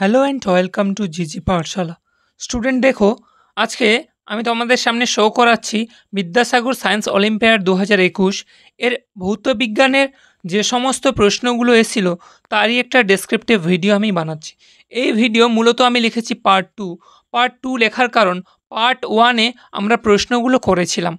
Hello and welcome to জিজি পাঠশালা। Student দেখো, আজকে আমি তোমাদের সামনে শো করাচ্ছি বিদ্যাসাগর সায়েন্স অলিম্পিয়াড 2021 এর ভৌত বিজ্ঞানের যে সমস্ত প্রশ্নগুলো এসেছিল তারই একটা ডেসক্রিপটিভ ভিডিও আমি বানাচ্ছি। এই ভিডিও মূলত আমি লিখেছি পার্ট টু লেখার কারণ পার্ট ওয়ানে আমরা প্রশ্নগুলো করেছিলাম।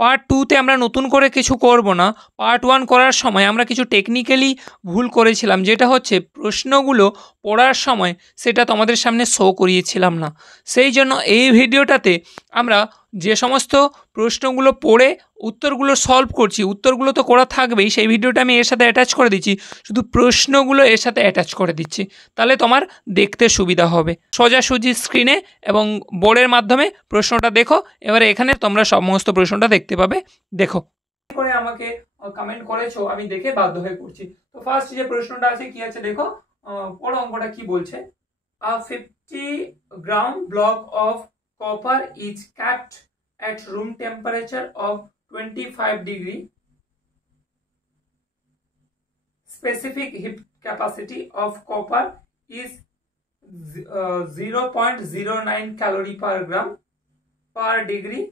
পার্ট টুতে আমরা নতুন করে কিছু করব না। পার্ট ওয়ান করার সময় আমরা কিছু টেকনিক্যালি ভুল করেছিলাম, যেটা হচ্ছে প্রশ্নগুলো পড়ার সময় সেটা তোমাদের সামনে শো করিয়েছিলাম না। সেই জন্য এই ভিডিওটাতে আমরা যে সমস্ত প্রশ্নগুলো পড়ে উত্তরগুলো সলভ করছি, উত্তরগুলো তো করা থাকবেই, সেই ভিডিওটা আমি এর সাথে অ্যাটাচ করে দিচ্ছি, শুধু প্রশ্নগুলো এর সাথে অ্যাটাচ করে দিচ্ছি, তাহলে তোমার দেখতে সুবিধা হবে। সোজাসুজি স্ক্রিনে এবং বোর্ডের মাধ্যমে প্রশ্নটা দেখো। এবারে এখানে তোমরা সমস্ত প্রশ্নটা দেখতে পাবে, দেখো। করে আমাকে কমেন্ট করেছো, আমি দেখে বাধ্য হয়ে করছি। তো ফার্স্ট যে প্রশ্নটা আছে কি আছে দেখো, পড়ো অঙ্কটা কি বলছে। A 50-gram block of copper is kept at room temperature of 25 degree. Specific heat capacity of copper is 0.09 calorie per gram per degree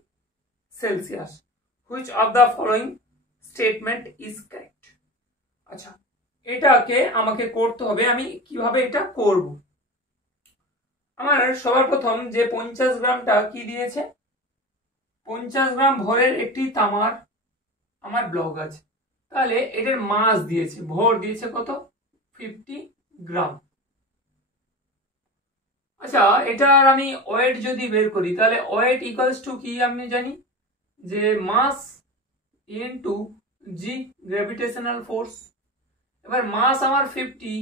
Celsius. Which of the following statement is correct? আচ্ছা, এটাকে আমাকে করতে হবে। আমি কিভাবে এটা করব? আমার সবার প্রথম যে 50 গ্রামটা কি দিয়েছে, 50 গ্রাম ভরের একটি তামার আমার ব্লক আছে, তাহলে এটার মাস দিয়েছে, ভর দিয়েছে কত, 50 গ্রাম। আচ্ছা, এটার আমি ওয়েট যদি বের করি, তাহলে ওয়েট ইকুয়ালস টু কি আমি জানি যে মাস ইনটু জি, গ্র্যাভিটেশনাল ফোর্স। এবার মাস আমার 50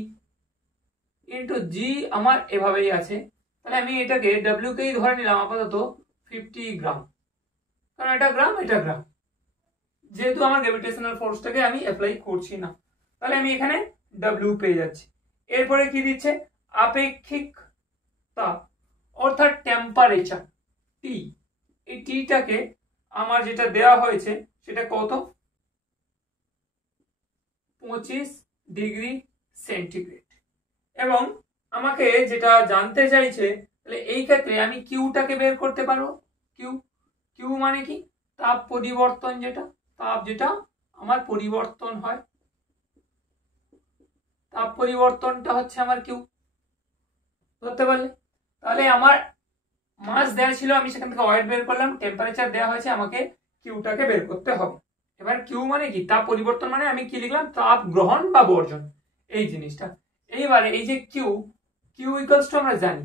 ইনটু জি আমার এভাবেই আছে, তাহলে আমি এটাকে ডাব্লিউ কেই ধরে নিলাম আপাতত 50 গ্রাম, কারণ এটা গ্রাম এটা গ্রাম, যেহেতু আমার গ্র্যাভিটেশনাল ফোর্সটাকে আমি অ্যাপ্লাই করছি না, তাহলে আমি এখানে ডাব্লিউ পেয়ে যাচ্ছি। এরপরে কি দিচ্ছে, আপেক্ষিক তাপ অর্থাৎ টেম্পারেচার টি। এই টিটাকে আমার যেটা দেওয়া হয়েছে সেটা কত, 25 ডিগ্রি সেন্টিগ্রেড। এবং আমাকে যেটা জানতে চাইছে, তাহলে এই ক্ষেত্রে আমি কিউটাকে বের করতে পারবো। কিউ মানে কি, তাপ পরিবর্তন, যেটা আমার পরিবর্তন হয়, তাপ পরিবর্তনটা হচ্ছে আমার কিউ, ধরতে পারলে। তাহলে আমার মাস দেওয়া ছিল, আমি সেখান থেকে ওয়েট বের করলাম, টেম্পারেচার দেওয়া হয়েছে, আমাকে কিউটাকে বের করতে হবে। এবার কিউ মানে কি, তাপ পরিবর্তন, মানে আমি কি লিখলাম, তাপ গ্রহণ বা বর্জন, এই জিনিসটা। এইবারে এই যে কিউ ইকুয়ালস টু আমরা জানি,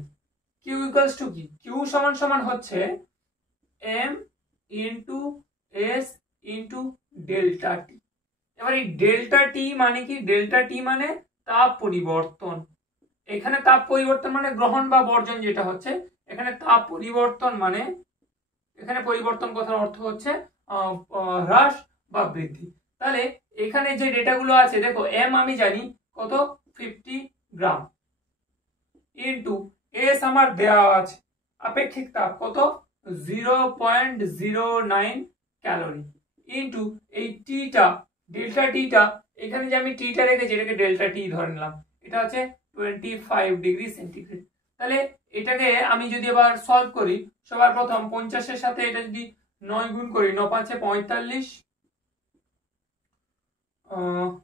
কিউ ইকুয়ালস টু কি, কিউ সমান সমান হচ্ছে M into S into delta T. এবার এই ডেল্টা টি মানে কি, ডেল্টা টি মানে তাপ পরিবর্তন। এখানে তাপ পরিবর্তন মানে গ্রহণ বা বর্জন যেটা হচ্ছে, এখানে তাপ পরিবর্তন মানে, এখানে পরিবর্তন কথার অর্থ হচ্ছে হ্রাস বা বৃদ্ধি। তাহলে এখানে যে ডেটাগুলো আছে দেখো, এম আমি জানি কত, 50 গ্রাম, ইন্টু এস আমার দেওয়া আছে, আপেক্ষিক তাপ কত, 0.09 ক্যালোরি, ইন্টু এই টিটা, ডেল্টা টিটা, এখানে যে আমি টিটা রেখেছি এটাকে ডেল্টা টি ধরে নিলাম, এটা হচ্ছে 25 ডিগ্রি সেন্টিগ্রেড। তাহলে এটাকে আমি যদি আবার সলভ করি, সবার প্রথম 50-এর সাথে এটা যদি 9 গুণ করি, 9 5 45,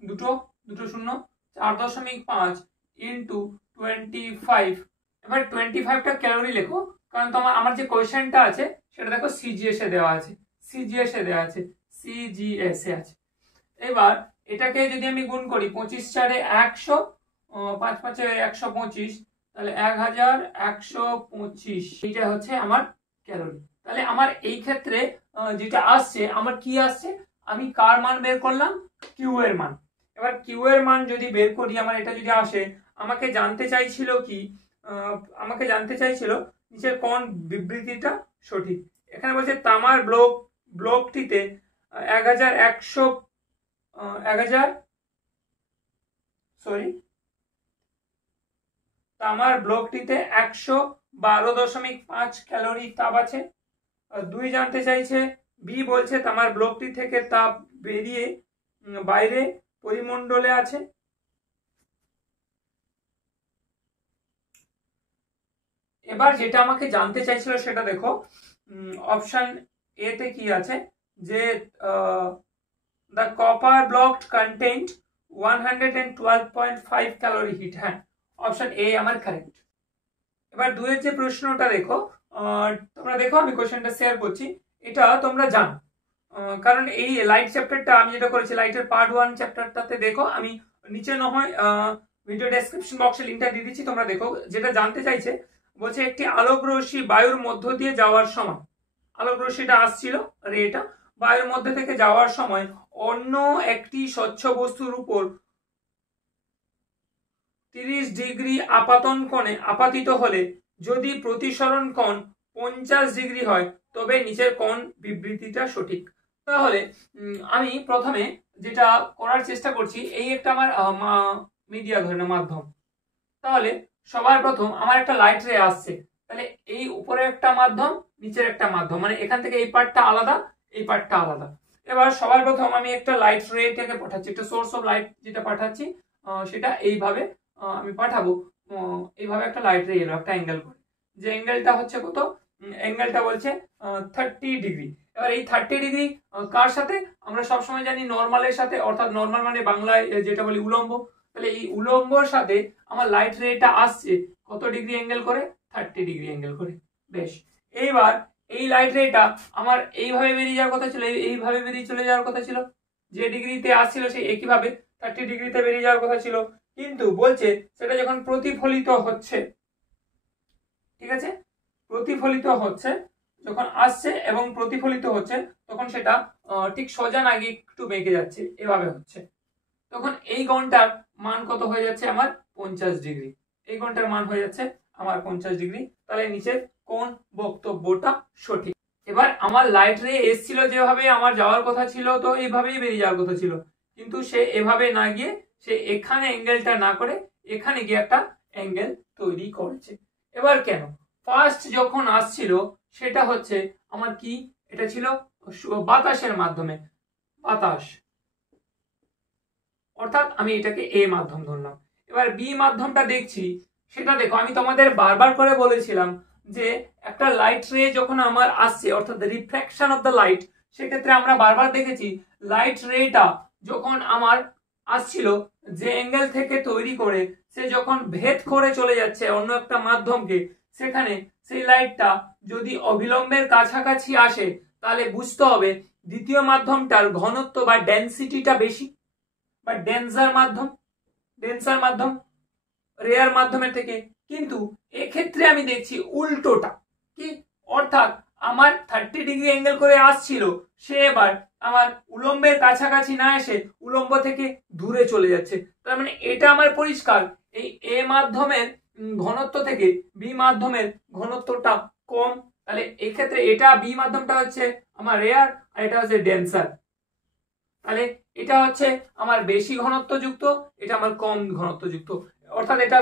দুটো দুটো শূন্য, 4.5 ইন্টু 25। এবার 25টা ক্যালোরি লেখো, কারণ তোমার আমার যে কোয়েশ্চেনটা আছে সেটা দেখো সিজিএস এ দেওয়া আছে, সিজিএস আছে। এবার এটাকে যদি আমি গুণ করি, 25 4 100, 5 5 125, তাহলে 1125, এইটা হচ্ছে আমার ক্যালোরি। তাহলে আমার এই ক্ষেত্রে যেটা আসছে, আমার কি আসছে, আমি কার মান বের করলাম, কিউ এর মান। এবার কিউ এর মান যদি বের করি, আমার এটা যদি আসে, আমাকে জানতে চাইছিল কি, আমাকে জানতে চাইছিল নিচের কোন বিবৃতিটা সঠিক। এখানে বলছে তামার ব্লকটিতে 112.5 ক্যালোরি তাপ আছে। 2 জানতে চাইছে, বি বলছে তামার ব্লকটি থেকে তাপ বেরিয়ে বাইরে পরিমণ্ডলে আছে। এবার যেটা আমাকে জানতে চাইছিল সেটা দেখো, অপশন এ তে কি আছে, যে the copper block content 112.5 calorie heat. হ্যাঁ, অপশন এ আমার কারেক্ট। এবার দুয়ের যে প্রশ্নটা দেখো, তোমরা দেখো আমি কোশ্চেনটা শেয়ার করছি, এটা তোমরা জানো, কারণ এই লাইট চ্যাপ্টারটা আমি যেটা করেছি, লাইটের পার্ট 1 চ্যাপ্টারটাতে দেখো, আমি নিচে না হয় ভিডিও ডেসক্রিপশন বক্সে লিংকটা দিয়ে দিচ্ছি, তোমরা দেখো। যেটা জানতে চাইছে, বলছে একটি আলোক রশ্মি বায়ুর মধ্য দিয়ে যাওয়ার সময়, আলোক রশ্মিটা আসছিল রেটা বায়ুর মধ্যে থেকে যাওয়ার সময় অন্য একটি স্বচ্ছ বস্তুর উপর 30 ডিগ্রি আপাতন কোণে আপাতিত হলে যদি প্রতিসরণ কোণ 50 ডিগ্রি হয় তবে নিচের কোণ বিবৃতিটা সঠিক। তাহলে আমি প্রথমে যেটা করার চেষ্টা করছি, এই একটা আমার মিডিয়া ধরে মাধ্যম, তাহলে সবার প্রথম আমার একটা লাইট রে আসছে, তাহলে এই উপরে একটা মাধ্যম, নিচের একটা মাধ্যম, মানে এখান থেকে এই পার্টটা আলাদা, এই পার্টটা আলাদা। এবার সবার প্রথম আমি একটা লাইট রেটাকে পাঠাচ্ছি, একটা সোর্স অফ লাইট যেটা পাঠাচ্ছি, সেটা এইভাবে আমি পাঠাবো। এইভাবে একটা লাইট রে এলো একটা অ্যাঙ্গেল করে, যে অ্যাঙ্গেলটা হচ্ছে কত, অ্যাঙ্গেলটা বলছে 30 ডিগ্রি। এবার এই 30 ডিগ্রি কার সাথে, আমরা সবসময় জানি নর্মালের সাথে, অর্থাৎ নর্মাল মানে বাংলায় যেটা বলি উলম্ব, তাহলে এই উলম্বর সাথে আমার লাইট রেটা আসছে কত ডিগ্রি অ্যাঙ্গেল করে, 30 ডিগ্রি অ্যাঙ্গেল করে। বেশ, এইবার এই লাইট রেটা আমার এইভাবে বেরিয়ে যাওয়ার কথা ছিল, এইভাবে বেরিয়ে চলে যাওয়ার কথা ছিল, যে ডিগ্রিতে আসছিল সেই একইভাবে 30 ডিগ্রিতে বেরিয়ে যাওয়ার কথা ছিল, কিন্তু বলছে সেটা যখন প্রতিফলিত হচ্ছে, ঠিক আছে, প্রতিফলিত হচ্ছে, যখন আসছে এবং প্রতিফলিত হচ্ছে তখন সেটা ঠিক সোজা না গিয়ে একটু বেঁকে যাচ্ছে, এভাবে হচ্ছে, তখন এই কোণটার মান কত হয়ে যাচ্ছে আমার 50 ডিগ্রি, এই কোণটার মান হয়ে যাচ্ছে আমার 50 ডিগ্রি। তাহলে নিচের কোন বক্তব্যটা সঠিক। এবার আমার লাইট রে এসছিল যেভাবে আমার যাওয়ার কথা ছিল, তো এইভাবেই বেরিয়ে যাওয়ার কথা ছিল, কিন্তু সে এভাবে না গিয়ে সে এখানে অ্যাঙ্গেলটা না করে এখানে গিয়ে একটা অ্যাঙ্গেল তৈরি করেছে। এবার কেন, ফার্স্ট যখন আসছিল সেটা হচ্ছে আমার কি, এটা ছিল বাতাসের মাধ্যমে, বাতাস, অর্থাৎ আমি এটাকে এ মাধ্যম ধরলাম। এবার বি মাধ্যমটা দেখছি, সেটা দেখো আমি তোমাদের বারবার করে বলেছিলাম যে একটা লাইট রে যখন আমার আসছে, অর্থাৎ রিফ্র্যাকশন অফ দ্য লাইট, সেক্ষেত্রে আমরা বারবার দেখেছি লাইট রেটা যখন আমার আসছিল যে অ্যাঙ্গেল থেকে তৈরি করে সে যখন ভেদ করে চলে যাচ্ছে অন্য একটা মাধ্যমকে, সেখানে সেই লাইটটা যদি অবিলম্বের কাছাকাছি আসে তাহলে বুঝতে হবে দ্বিতীয় মাধ্যমটার ঘনত্ব বা ডেনসিটিটা বেশি, বা ডেন্সার মাধ্যম রেয়ার মাধ্যমের থেকে। কিন্তু এক্ষেত্রে আমি দেখছি উল্টোটা, কি, অর্থাৎ আমার 30 ডিগ্রি অ্যাঙ্গেল করে আসছিল, সে এবার আমার উলম্বের কাছাকাছি না এসে উলম্ব থেকে দূরে চলে যাচ্ছে। তার মানে এটা আমার পরিষ্কার এই এ মাধ্যমের ঘনত্ব থেকে বি মাধ্যমের ঘনত্বটা কম। তাহলে এক্ষেত্রে এটা বি মাধ্যমটা হচ্ছে আমার রেয়ার আর এটা হচ্ছে ডেন্সার। তাহলে এটা হচ্ছে আমার বেশি ঘনত্বযুক্ত, এটা আমার কম ঘনত্বযুক্ত, অর্থাৎ এটা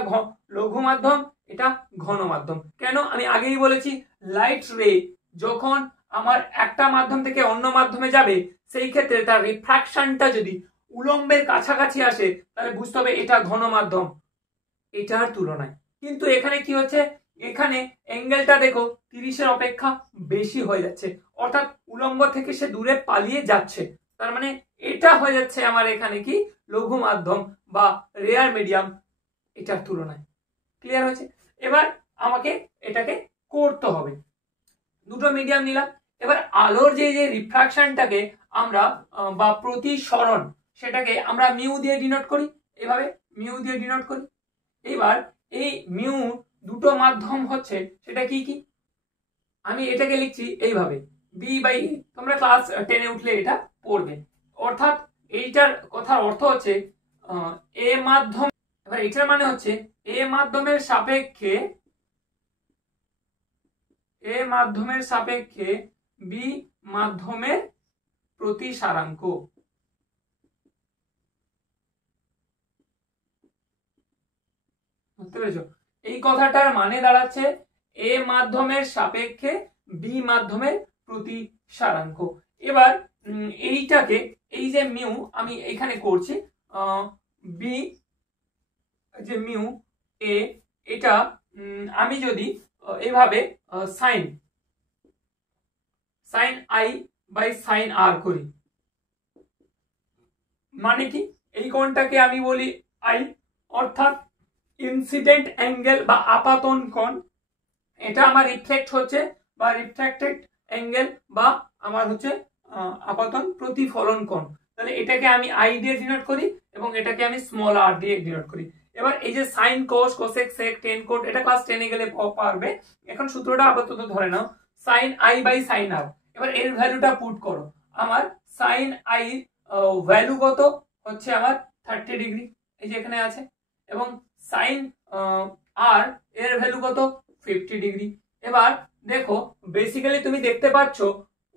লঘু মাধ্যম, এটা ঘন মাধ্যম। কেন, আমি আগেই বলেছি লাইট রে যখন আমার একটা মাধ্যম থেকে অন্য মাধ্যমে যাবে সেই ক্ষেত্রে তার রিফ্র্যাকশনটা যদি উলম্বের কাছাকাছি আসে তাহলে বুঝতে হবে এটা ঘন মাধ্যম এটার তুলনায়। কিন্তু এখানে কি হচ্ছে, এখানে অ্যাঙ্গেলটা দেখো 30-এর অপেক্ষা বেশি হয়ে যাচ্ছে, অর্থাৎ উলম্ব থেকে সে দূরে পালিয়ে যাচ্ছে। তার মানে এটা হয়ে যাচ্ছে আমার এখানে কি লঘু মাধ্যম বা রেয়ার মিডিয়াম এটার তুলনায়। ক্লিয়ার হয়েছে? এবার আমাকে এটাকে করতে হবে, দুটো মিডিয়াম নিলাম। এবার আলোর যে রিফ্র্যাকশনটাকে আমরা বা প্রতিসরণ সেটাকে আমরা মিউ দিয়ে ডিনোট করি, এভাবে মিউ দিয়ে ডিনোট করি। এবার এই মিউ দুটো মাধ্যম হচ্ছে সেটা কি কি, আমি এটাকে লিখছি এইভাবে বি বাই এ, তোমরা ক্লাস 10-এ উঠলে এটা পড়বে। অর্থাৎ এইটার কথার অর্থ হচ্ছে এ মাধ্যম, এবার এটার মানে হচ্ছে এ মাধ্যমের সাপেক্ষে বি মাধ্যমের প্রতিসারাঙ্ক। বুঝতে পেরেছো? এই কথাটার মানে দাঁড়াচ্ছে এ মাধ্যমের সাপেক্ষে বি মাধ্যমের প্রতিসারাঙ্ক। এবার এইটাকে এই যে মিউ আমি এখানে করছি বি যে মিউ এ, এটা আমি যদি এইভাবে sine sine I by sine আর করি, মানে কি এই কোণটাকে আমি বলি আই, অর্থাৎ ইনসিডেন্ট অ্যাঙ্গেল বা আপাতন কোণ, এটা আমার রিফ্লেক্ট হচ্ছে বা রিফ্র্যাক্টেড অ্যাঙ্গেল বা আমার হচ্ছে আপাতন প্রতিফলন কোণ। তাহলে এটাকে আমি আই দিয়ে ডিনোট করি এবং এটাকে আমি স্মল আর দিয়ে ডিনোট করি। এবার এই যে sine cos cosec sec tan cot, এটা ক্লাস 10 এ গেলে পারবে, এখন সূত্রটা আপাতত ধরে নাও sine I by sine r. এবার এর ভ্যালুটা পুট করো, আমার সাইন আই ভ্যালু কত হচ্ছে আমার 30 ডিগ্রি, এই যে এখানে আছে, এবং সাইন আর এর ভ্যালু কত 50 ডিগ্রি। এবার দেখো বেসিক্যালি তুমি দেখতে পাচ্ছ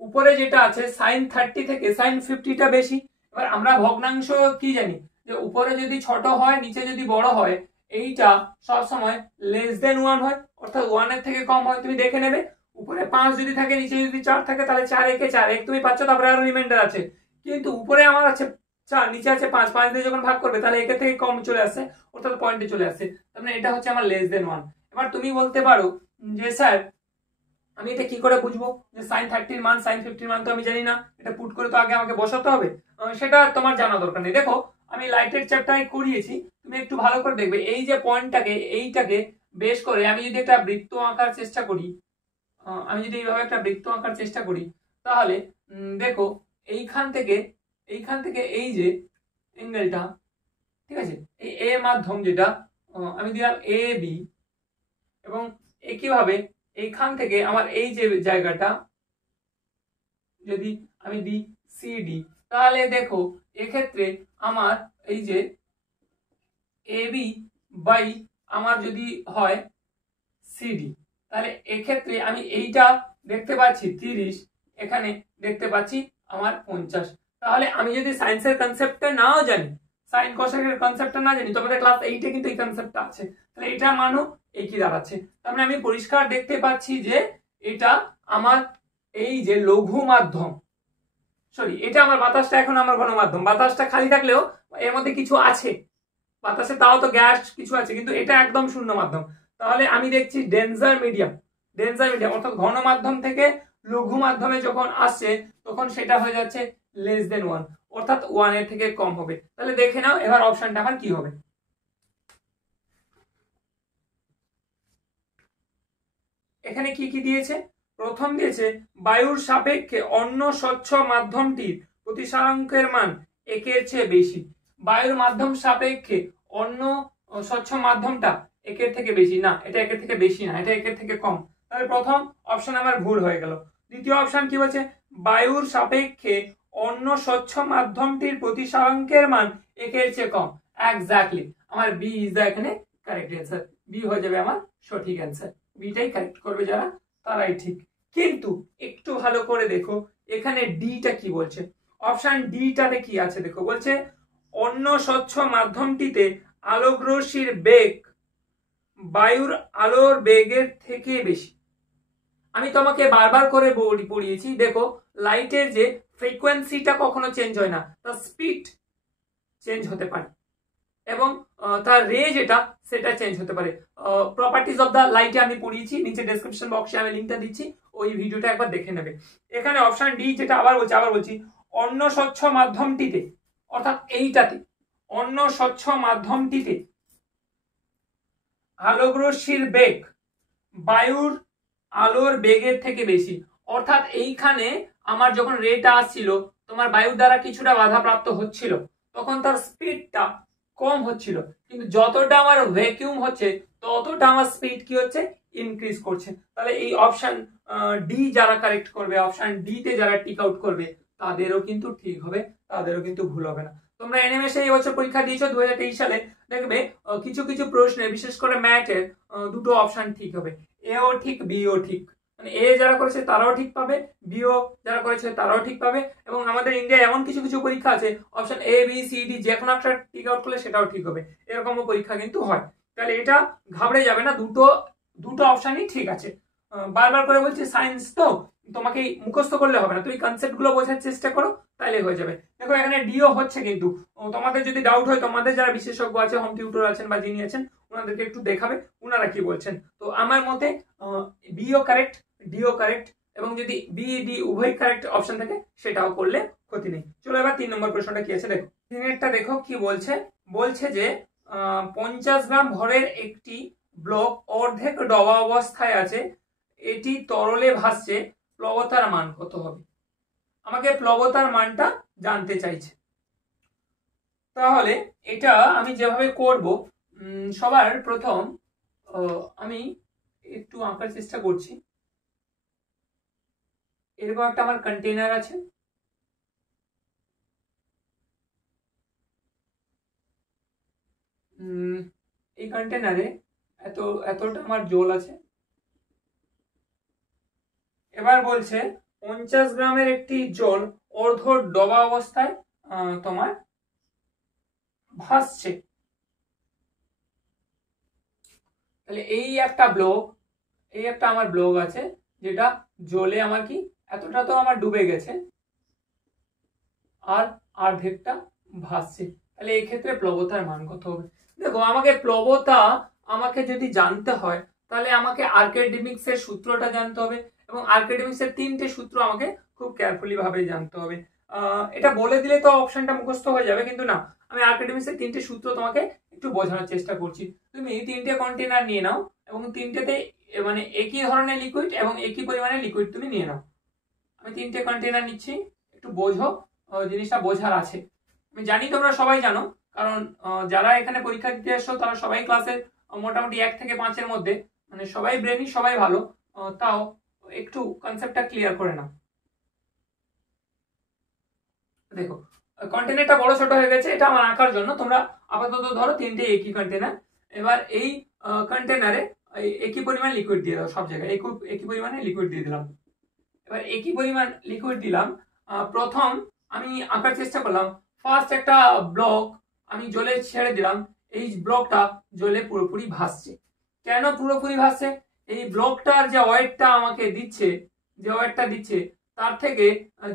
উপরে যেটা আছে সাইন 30 থেকে সাইন 50টা বেশি। এবার আমরা ভগ্নাংশ কি জানি যে উপরে যদি ছোট হয় নিচে যদি বড় হয় এইটা সব সময় লেস দেন 1 হয়, অর্থাৎ 1 এর থেকে কম হয়। তুমি দেখে নেবে উপরে 5 যদি থাকে নিচে যদি 4 থাকে তাহলে 4 একে 4 এক তুমি পাচ্ছ, তারপরে আরো রিমাইন্ডার আছে, কিন্তু উপরে আমার আছে 4 নিচে আছে 5, 5 দিয়ে যখন ভাগ করবে তাহলে একে থেকে কম চলে আসে, অর্থাৎ পয়েন্টে চলে আসে, তার মানে এটা হচ্ছে আমার লেস দেন 1। এবার তুমি বলতে পারো যে স্যার আমি এটা কি করে বুঝবো যে সাইন 30 এর মান সাইন 50 এর মান তো আমি জানি না, এটা পুট করে তো আগে আমাকে বসাতে হবে, সেটা তোমার জানা দরকার নেই। দেখো আমি লাইটের চ্যাপ্টারে করিয়েছি, তুমি একটু ভালো করে দেখবে এই যে পয়েন্টটাকে এইটাকে বেশ করে আমি যদি একটা বৃত্ত আঁকার চেষ্টা করি, আমি যদি এইভাবে একটা বৃত্ত আঁকার চেষ্টা করি তাহলে দেখো এইখান থেকে এই যে অ্যাঙ্গেলটা, ঠিক আছে, এই এ মাধ্যম যেটা আমি দিলাম এ বি, এবং একইভাবে এইখান থেকে আমার এই যে জায়গাটা যদি আমি দিই সিডি, তাহলে দেখো এক্ষেত্রে আমার এই যে এবি বাই আমার যদি হয় সিডি, তাহলে এক্ষেত্রে আমি এইটা দেখতে পাচ্ছি 30, এখানে দেখতে পাচ্ছি আমার 50। তাহলে আমি যদি সায়েন্সের কনসেপ্টটা নাও জানি, সাইন কোসেকের কনসেপ্টটা না জানি, তোমাদের ক্লাস 8 এ কিন্তু এই কনসেপ্টটা আছে, তাহলে এটা মানো একই দাঁড়াচ্ছে। তার মানে আমি পরিষ্কার দেখতে পাচ্ছি যে এটা আমার এই যে লঘু মাধ্যম, সরি এটা আমার বাতাসটা এখন আমার ঘনমাধ্যম, বাতাসটা খালি থাকলেও এর মধ্যে কিছু আছে বাতাসে, তাও তো গ্যাস কিছু আছে, কিন্তু এটা একদম শূন্য মাধ্যম। তাহলে আমি দেখছি ডেনজার মিডিয়াম অর্থাৎ ঘন মাধ্যম থেকে লঘু মাধ্যমে যখন আসছে তখন সেটা হয়ে যাচ্ছে লেস দেন 1, অর্থাৎ 1 এর থেকে কম হবে। তাহলে দেখে নাও এবার অপশনটা আমার কি হবে। এখানে কি কি দিয়েছে, প্রথম দিয়েছে বায়ুর সাপেক্ষে অন্য স্বচ্ছ মাধ্যমটির প্রতিসারাঙ্কের মান একের চেয়ে বেশি। বায়ুর মাধ্যম সাপেক্ষে অন্য স্বচ্ছ মাধ্যমটা একের থেকে বেশি, না এটা একের থেকে বেশি না, এটা একের থেকে কম। তাহলে প্রথম অপশন আমার ভুল হয়ে গেল। দ্বিতীয় অপশন কি বলছে, বায়ুর সাপেক্ষে অন্য স্বচ্ছ মাধ্যমটির প্রতিসারাঙ্কের মান একের চেয়ে কম। এক্স্যাক্টলি আমার বি ইজ দ্য এখানে কারেক্ট অ্যান্সার, বি হয়ে যাবে আমার সঠিক অ্যান্সার, বিটাই কারেক্ট করবে যারা তারাই ঠিক। কিন্তু একটু ভালো করে দেখো এখানে ডিটা কি বলছে, অপশন ডিটাতে কি আছে দেখো, বলছে অন্য স্বচ্ছ মাধ্যমটিতে আলোক রশ্মির বেগ বায়ুর আলোর বেগের থেকে বেশি। আমি তোমাকে বারবার করে পড়িয়েছি, দেখো লাইটের যে ফ্রিকোয়েন্সিটা কখনো চেঞ্জ হয় না, তার স্পিড চেঞ্জ হতে পারে এবং তার রে যেটা সেটা চেঞ্জ হতে পারে। প্রপার্টিজ অফ দা লাইটে আমি পড়িয়েছি, নিচে ডেসক্রিপশন বক্সে আমি লিংকটা দিচ্ছি, ওই ভিডিওটা একবার দেখে নেবে। এখানে অপশন ডি যেটা আবার বলছি অন্য স্বচ্ছ মাধ্যমটিতে, অর্থাৎ এইটাতে অন্য স্বচ্ছ মাধ্যমটিতে আলোক রশ্মির বেগ বায়ুর আলোর বেগের থেকে বেশি। অর্থাৎ এইখানে আমার যখন রেটা আসছিল তোমার বায়ুর দ্বারা কিছুটা বাধাপ্রাপ্ত হচ্ছিল, তখন তার স্পিডটা কম হচ্ছিল, কিন্তু যতটা আমার ভ্যাকিউম হচ্ছে ততটা আমার স্পিড কি হচ্ছে, ইনক্রিজ করছে। তাহলে এই অপশন ডি যারা কারেক্ট করবে, অপশন ডি তে যারা টিক আউট করবে তাদেরও কিন্তু ঠিক হবে, তাদেরও কিন্তু ভুল হবে না। তোমরা এনএমএস এই বছর পরীক্ষা দিয়েছো 2023 সালে, দেখবে কিছু কিছু প্রশ্নে বিশেষ করে ম্যাথের দুটো অপশন ঠিক হবে, এও ঠিক বিও ঠিক, মানে এ যারা করেছে তারাও ঠিক পাবে, বিও যারা করেছে তারাও ঠিক পাবে। এবং আমাদের ইন্ডিয়ায় এমন কিছু কিছু পরীক্ষা আছে option A B C D যে কোনো একটা টিক আউট করলে সেটাও ঠিক হবে, এরকমও পরীক্ষা কিন্তু হয়। তাহলে এটা ঘাবড়ে যাবে না, দুটো অপশনই ঠিক আছে। বারবার করে বলছি সায়েন্স তো তোমাকে মুখস্থ করলে হবে না, তুমি কনসেপ্ট গুলো বোঝার চেষ্টা করো তাহলে হয়ে যাবে। দেখো এখানে ডিও হচ্ছে, কিন্তু তোমাদের যদি ডাউট হয় তোমাদের যারা বিশেষজ্ঞ আছে, হোম টিউটর আছেন বা যিনি আছেন ওনাদেরকে একটু দেখাবে ওনারা কি বলছেন। তো আমার মতে বিও কারেক্ট, ডিও কারেক্ট, এবং যদি বি ডি উভয় কারেক্ট অপশন থাকে সেটাও করলে ক্ষতি নেই। চলো এবার 3 নম্বর প্রশ্নটা কি আছে দেখো। তিনেরটা দেখো কি বলছে। বলছে যে 50 গ্রাম ভরের একটি ব্লক অর্ধেক ডোবা অবস্থায় আছে, এটি তরলে ভাসছে, প্লবতার মান কত হবে? আমাকে প্লবতার মানটা জানতে চাইছে। তাহলে এটা আমি যেভাবে করব, সবার প্রথম আমি একটু আঁকার চেষ্টা করছি। এরকম একটা আমার কন্টেনার আছে, এই কন্টেনারে এতটা আমার জল আছে। এবার বলছে 50 গ্রামের একটি জল অর্ধ ডোবা অবস্থায় তোমার ভাসছে। তাহলে এই একটা আমার ব্লক আছে যেটা জলে আমার কি এতটা তো আমার ডুবে গেছে আর অর্ধেকটা ভাসছে। তাহলে এই ক্ষেত্রে প্লবতার মান কত হবে? দেখো আমাকে প্লবতা আমাকে যদি জানতে হয় তাহলে আমাকে আর্কিমিডিস এর সূত্রটা জানতে হবে, এবং আর্কিমিডিস এর 3টে সূত্র আমাকে খুব কেয়ারফুলি ভাবে জানতে হবে। এটা বলে দিলে তো অপশনটা মুখস্থ হয়ে যাবে, কিন্তু না, আমি আর্কিমিডিস এর 3টে সূত্র তোমাকে একটু বোঝানোর চেষ্টা করছি। তুমি 3টে কন্টেনার নিয়ে নাও এবং 3টেতে মানে একই ধরনের লিকুইড এবং একই পরিমাণে লিকুইড তুমি নিয়ে নাও। আমি 3টে কন্টেনার নিচ্ছি, একটু বোঝো, জিনিসটা বোঝার আছে। আমি জানি তোমরা সবাই জানো, কারণ যারা এখানে পরীক্ষা দিতে এসো তারা সবাই ক্লাসের মোটামুটি 1 থেকে 5-এর মধ্যে, মানে সবাই ব্রেনি, সবাই ভালো, তাও একটু কনসেপ্টটা ক্লিয়ার করে নাও। দেখো কন্টেনারটা বড় ছোট হয়ে গেছে, এটা আমার আঁকার জন্য। তোমরা আপাতত ধরো 3টে একই কন্টেনার। এবার এই কন্টেনারে একই পরিমাণ লিকুইড দিয়ে দাও, সব জায়গায় একই পরিমাণে লিকুইড দিয়ে দিলাম। এবার একই পরিমাণ লিকুইড দিলাম। প্রথম আমি আঁকার চেষ্টা করলাম, ফার্স্ট একটা ব্লক আমি জলে ছেড়ে দিলাম। এই ব্লকটা জলে পুরোপুরি ভাসছে। কেন পুরোপুরি ভাসছে? এই ব্লকটার যে ওয়েটটা আমাকে দিচ্ছে, তার থেকে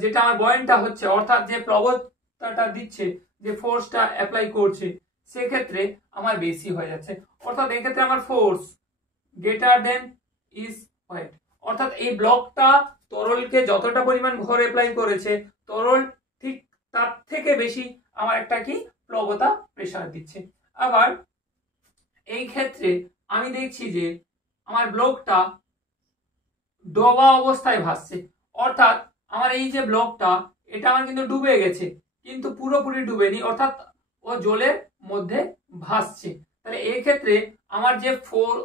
যেটা আমার বয়েন্টটা হচ্ছে, অর্থাৎ যে প্লবতাটা দিচ্ছে, যে ফোর্সটা অ্যাপ্লাই করছে, সেক্ষেত্রে আমার বেশি হয়ে যাচ্ছে। অর্থাৎ এক্ষেত্রে আমার force greater than is weight. অর্থাৎ এই ব্লকটা তরলকে যতটা পরিমাণ ভর অ্যাপ্লাই করেছে, তরল ঠিক তার থেকে বেশি আমার একটা কি প্লবতা প্রেসার দিচ্ছে। আবার এই ক্ষেত্রে আমি দেখছি যে আমার ব্লকটা ডোবা অবস্থায় ভাসছে। অর্থাৎ আমার এই যে ব্লকটা, এটা আমার কিন্তু ডুবে গেছে, কিন্তু পুরোপুরি ডুবেনি, অর্থাৎ ও জলের মধ্যে ভাসছে। তাহলে এই ক্ষেত্রে আমার যে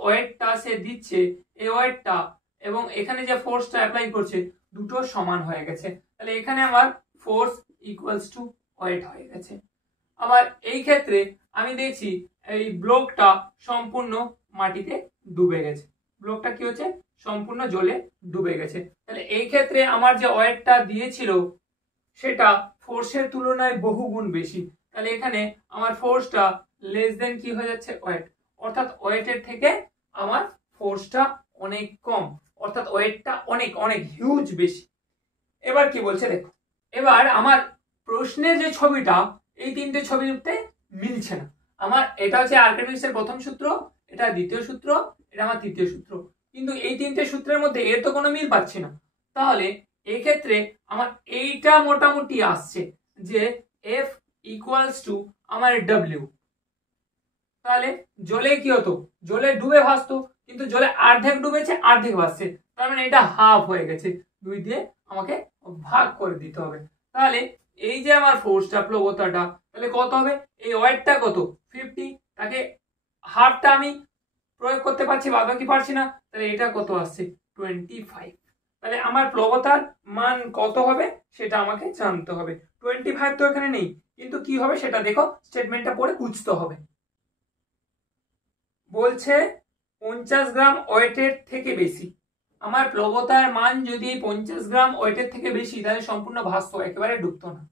ওয়েটটা সে দিচ্ছে, এই ওয়েটটা এবং এখানে যে ফোর্সটা অ্যাপ্লাই করছে, দুটো সমান হয়ে গেছে। তাহলে এখানে আমার ফোর্স ইকুয়ালস টু ওয়েট হয়ে গেছে। আবার এই ক্ষেত্রে আমি দেখছি এই ব্লকটা সম্পূর্ণ মাটিতে ডুবে গেছে। ব্লকটা কি হচ্ছে? সম্পূর্ণ জলে ডুবে গেছে। তাহলে এই ক্ষেত্রে আমার যে ওয়েটটা দিয়েছিল সেটা ফোর্সের তুলনায় বহুগুণ বেশি। তাহলে এখানে আমার ফোর্সটা লেস দেন কি হয়ে যাচ্ছে? ওয়েট। অর্থাৎ ওয়েটের থেকে আমার ফোর্সটা অনেক কম, অর্থাৎ ওয়েটটা অনেক অনেক হিউজ বেশি। এবার কি বলছে দেখো। এবার আমার প্রশ্নের যে ছবিটা, এই 3টে ছবিতে মিলছে না। আমার এটা হচ্ছে আর্কিমিডিসের প্রথম সূত্র, এটা দ্বিতীয় সূত্র, এটা আমার তৃতীয় সূত্র, কিন্তু এই 3টে সূত্রের মধ্যে এর তো কোনো মিল পাচ্ছি না। তাহলে এই ক্ষেত্রে আমার এইটা মোটামুটি আসছে যে F ইকুয়ালস টু আমার W। তাহলে জলে কি হতো? জলে ডুবে ভাসতো, কিন্তু জলে অর্ধেক ডুবেছে, অর্ধেক ভাসছে, তার মানে এটা হাফ হয়ে গেছে। 2 দিয়ে আমাকে ভাগ করে দিতে হবে। তাহলে এই যে আমার ফোর্সটা, প্লবতাটা, তাহলে কত হবে? এই ওয়েটটা কত? 50, তাকে হাফটা আমি প্রয়োগ করতে পারছি, বাকি পারছি না, তাহলে এটা কত আসছে? 25। তাহলে আমার প্লবতার মান কত হবে সেটা আমাকে জানতে হবে। 25 তো এখানে নেই, কিন্তু কি হবে সেটা দেখো, স্টেটমেন্টটা পড়ে বুঝতে হবে। বলছে 50 গ্রাম ওয়েটের থেকে বেশি। আমার প্লবতার মান যদি 50 গ্রাম ওয়েটের থেকে বেশি, তাহলে সম্পূর্ণ ভাসতো, একেবারে ডুবতো না।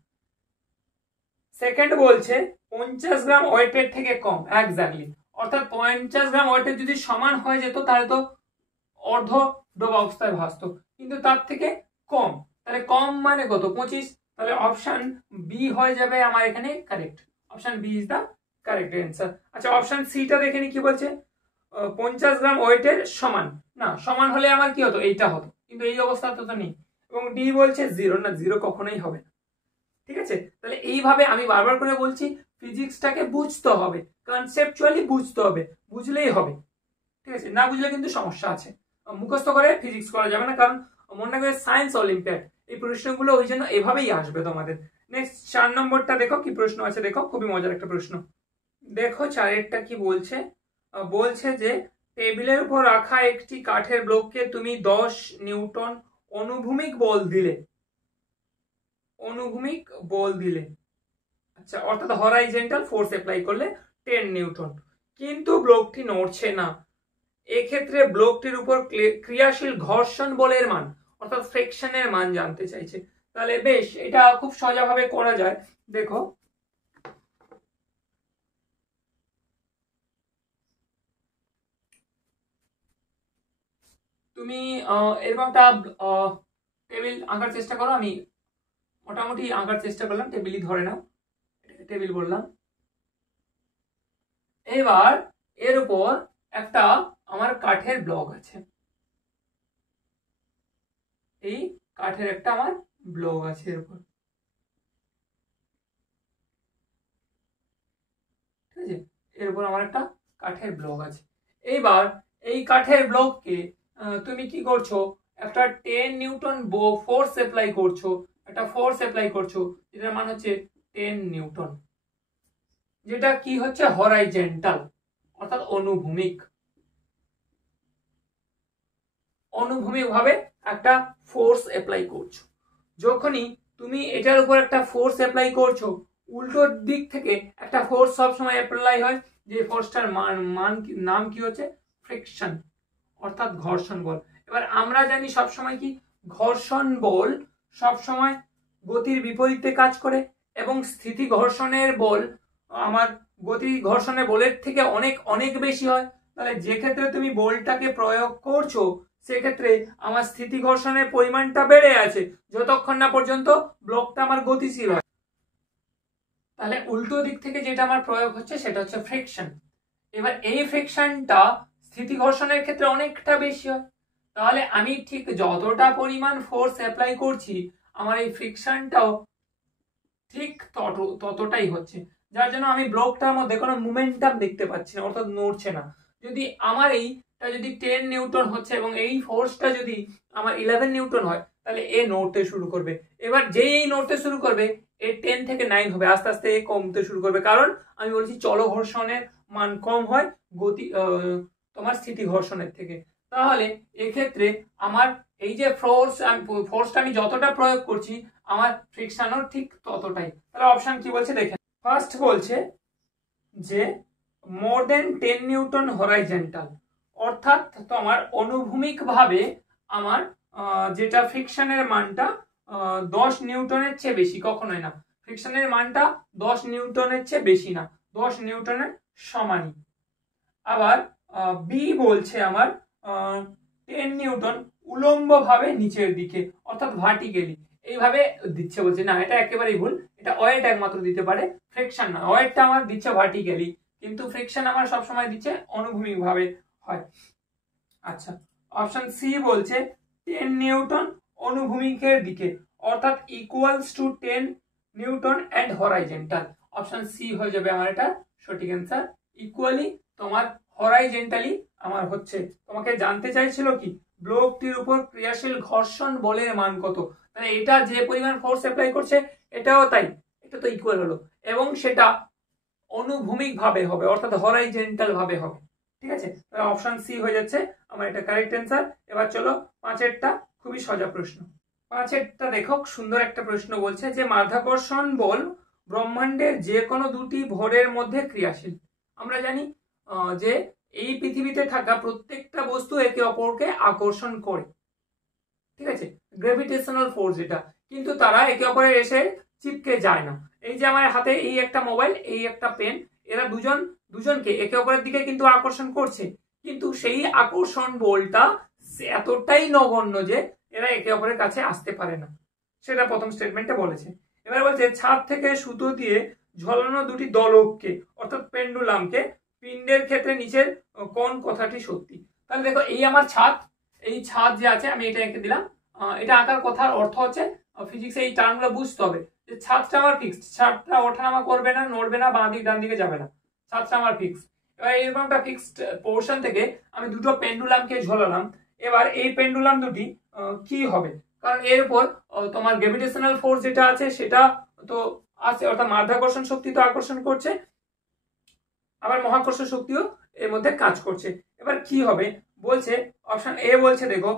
সেকেন্ড বলছে 50 গ্রাম ওয়েটের থেকে কম, এক্স্যাক্টলি। অর্থাৎ 50 গ্রাম ওয়েটের যদি সমান হয়ে যেত তাহলে তো অর্ধ ডোবা অবস্থায় ভাসতো, কিন্তু তার থেকে কম। তাহলে কম মানে কত? 25। তাহলে অপশন বি হয়ে যাবে আমার এখানে correct. Option B is the correct answer. আচ্ছা অপশন সিটা দেখে নি কি বলছে, 50 গ্রাম ওয়েটের সমান। না, সমান হলে আমার কি হতো, এইটা হতো, কিন্তু এই অবস্থাতে তো নেই। এবং ডি বলছে 0, না 0 কখনোই হবে না। ঠিক আছে, তাহলে এইভাবে আমি বারবার করে বলছি ফিজিক্সটাকে বুঝতে হবে, কনসেপচুয়ালি বুঝতে হবে, বুঝলেই হবে। ঠিক আছে, না বুঝলে কিন্তু সমস্যা আছে। মুখস্থ করে ফিজিক্স করা যাবে না, কারণ মনে রাখবে সায়েন্স অলিম্পিয়াড, এই প্রশ্নগুলো ওই জন্য এভাবেই আসবে তোমাদের। নেক্সট 4 নম্বরটা দেখো কি প্রশ্ন আছে, দেখো খুবই মজার একটা প্রশ্ন। দেখো 4এরটা কি বলছে, বলছে যে টেবিলের উপর রাখা একটি কাঠের ব্লককে তুমি 10 নিউটন অনুভূমিক বল দিলে, অনুভূমিক বল দিলে, আচ্ছা অর্থাৎ হরাইজন্টাল ফোর্স অ্যাপ্লাই করলে 10 নিউটন, কিন্তু ব্লকটি নড়ছে না। এক্ষেত্রে ব্লকটির উপর ক্রিয়াশীল ঘর্ষণ বলের মান অর্থাৎ ফ্রিকশনের মান জানতে চাইছে। তাহলে বেশ, এটা খুব সহজভাবে করা যায়। দেখো তুমি এরকম একটা টেবিল আঁকার চেষ্টা করো, আমি মোটামুটি আঁকার চেষ্টা করলাম, টেবিলই ধরে নাও, এটাকে টেবিল বললাম। এবার এর উপর একটা আমার কাঠের ব্লক আছে, এই কাঠের একটা আমার ব্লক আছে এর উপর, ঠিক আছে, এর উপর আমার একটা কাঠের ব্লক আছে। এইবার এই কাঠের ব্লককে তুমি কি করছো, একটা 10 নিউটন ফোর্স অ্যাপ্লাই করছো, একটা ফোর্স অ্যাপ্লাই করছো, যেটার মান হচ্ছে 10 নিউটন, যেটা কি হচ্ছে হরাইজন্টাল অর্থাৎ অনুভূমিক, অনুভূমিক ভাবে একটা ফোর্স অ্যাপ্লাই করছো। যখনই তুমি এটার উপর একটা ফোর্স অ্যাপ্লাই করছো, উল্টো দিক থেকে একটা ফোর্স সবসময় অ্যাপ্লাই হয়, যে ফোর্সটার নাম কি হচ্ছে ফ্রিকশন অর্থাৎ ঘর্ষণ বল। এবার আমরা জানি সবসময় কি ঘর্ষণ বল সবসময় গতির বিপরীতে কাজ করে, এবং স্থিতি ঘর্ষণের বল আমার গতি ঘর্ষণের বলের থেকে অনেক অনেক বেশি হয়। তাহলে যে ক্ষেত্রে তুমি বলটাকে প্রয়োগ করছো, সেক্ষেত্রে আমার স্থিতি ঘর্ষণের পরিমাণটা বেড়ে আছে যতক্ষণ না পর্যন্ত ব্লকটা আমার গতিশীল হয়। তাহলে উল্টো দিক থেকে যেটা আমার প্রয়োগ হচ্ছে সেটা হচ্ছে ফ্রিকশন। এবার এই ফ্রিকশনটা স্থিতি ঘর্ষণের ক্ষেত্রে অনেকটা বেশি হয়, তাহলে আমি ঠিক যতটা পরিমাণ ফোর্স অ্যাপ্লাই করছি আমার এই ফ্রিকশনটাও ঠিক ততটাই হচ্ছে, যার জন্য আমি ব্লকটার মধ্যে কোনো মোমেন্টাম দেখতে পাচ্ছি না, অর্থাৎ নড়ছে না। যদি আমার এইটা যদি 10 নিউটন হচ্ছে এবং এই ফোর্সটা যদি আমার 11 নিউটন হয়, তাহলে এ নড়তে শুরু করবে। এবার যেই এই নড়তে শুরু করবে, এ 10 থেকে 9 হবে, আস্তে আস্তে এ কমতে শুরু করবে, কারণ আমি বলছি চল ঘর্ষণের মান কম হয় গতি তোমার স্থিতি ঘর্ষণের থেকে। তাহলে এক্ষেত্রে আমার এই যে ফোর্সটা আমি যতটা প্রয়োগ করছি আমার ফ্রিকশনও ঠিক ততটাই। তাহলে অপশন কি বলছে দেখেন, ফার্স্ট বলছে যে মোর দেন 10 নিউটন হরাইজন্টাল, অর্থাৎ তোমার অনুভূমিক ভাবে আমার যেটা ফ্রিকশনের মানটা 10 নিউটনের চেয়ে বেশি, কখনোই না, ফ্রিকশনের মানটা 10 নিউটনের চেয়ে বেশি না, 10 নিউটনের সমানই। আবার বি বলছে আমার 10 নিউটন উলম্ব ভাবে নিচের দিকে অর্থাৎ ভার্টিক্যালি, এইভাবে দিচ্ছে, বলছে না এটা একেবারেই ভুল, এটা ওয়েট একমাত্র দিতে পারে, ফ্রিকশন না, ওয়েটটা আমার দিচ্ছে ভার্টিক্যালি, কিন্তু ফ্রিকশন আমার সবসময় দিচ্ছে অনুভূমিক ভাবে হয়। আচ্ছা অপশন সি বলছে 10 নিউটন অনুভূমিকের দিকে, অর্থাৎ equals to 10 newton and horizontal. Option C হয়ে যাবে আমার এটা সঠিক অ্যান্সার। ইকুয়ালি তোমার হরাইজন্টালি আমার হচ্ছে, তোমাকে জানতে চাইছিল কি ব্লকটির উপর ক্রিয়াশীল ঘর্ষণ বলের মান কত, তাহলে এটা যে পরিমাণ ফোর্স অ্যাপ্লাই করছে এটাও তাই, এটা তো ইকুয়াল হলো, এবং সেটা অনুভূমিক ভাবে হবে অর্থাৎ হরাইজন্টাল ভাবে হবে। ঠিক আছে, তাহলে অপশন সি হয়ে যাচ্ছে আমার এটা কারেক্ট অ্যান্সার। এবার চলো পাঁচেরটা, খুবই সোজা প্রশ্ন। পাঁচেরটা দেখো সুন্দর একটা প্রশ্ন, বলছে যে মাধ্যাকর্ষণ বল ব্রহ্মাণ্ডের যে কোনো দুটি ভরের মধ্যে ক্রিয়াশীল। আমরা জানি যে এই পৃথিবীতে থাকা প্রত্যেকটা বস্তু একে অপরকে আকর্ষণ করে, ঠিক আছে, গ্র্যাভিটেশনাল ফোর্স এটা, কিন্তু তারা একে অপরের এসে চিপকে যায় না। এই যে আমার হাতে এই একটা মোবাইল, এই একটা পেন, এরা দুজনকে একে অপরের দিকে কিন্তু আকর্ষণ করছে, কিন্তু সেই আকর্ষণ বলটা এতটাই নগণ্য যে এরা একে অপরের কাছে আসতে পারে না, সেটা প্রথম স্টেটমেন্টে বলেছে। এবার বলছে ছাদ থেকে সুতো দিয়ে ঝোলানো দুটি দোলককে অর্থাৎ পেন্ডুলামকে পিণ্ডের ক্ষেত্রে নিচের কোন কথাটি সত্যি। তাহলে দেখো এই আমার ছাদ, এই ছাদ যে আছে আমি এটা এঁকে দিলাম। এটা আঁকার কথার অর্থ হচ্ছে ফিজিক্সে এই টার্মগুলো বুঝতে হবে যে ছাদটা আমার ফিক্সড, ছাদটা ওঠানামা করবে না, নড়বে না, বাঁ দিক ডান দিকে যাবে না, ছাদটা আমার ফিক্সড। এবার এরকম একটা ফিক্সড পোর্শন থেকে আমি দুটো পেন্ডুলামকে ঝোলালাম। এবার এই পেন্ডুলাম দুটি কি হবে, কারণ এর উপর তোমার গ্র্যাভিটেশনাল ফোর্স যেটা আছে সেটা তো আছে, অর্থাৎ মাধ্যাকর্ষণ শক্তি তো আকর্ষণ করছে, আবার মহাকর্ষ শক্তিও এর মধ্যে কাজ করছে। এবার কি হবে বলছে, অপশন এ বলছে দেখো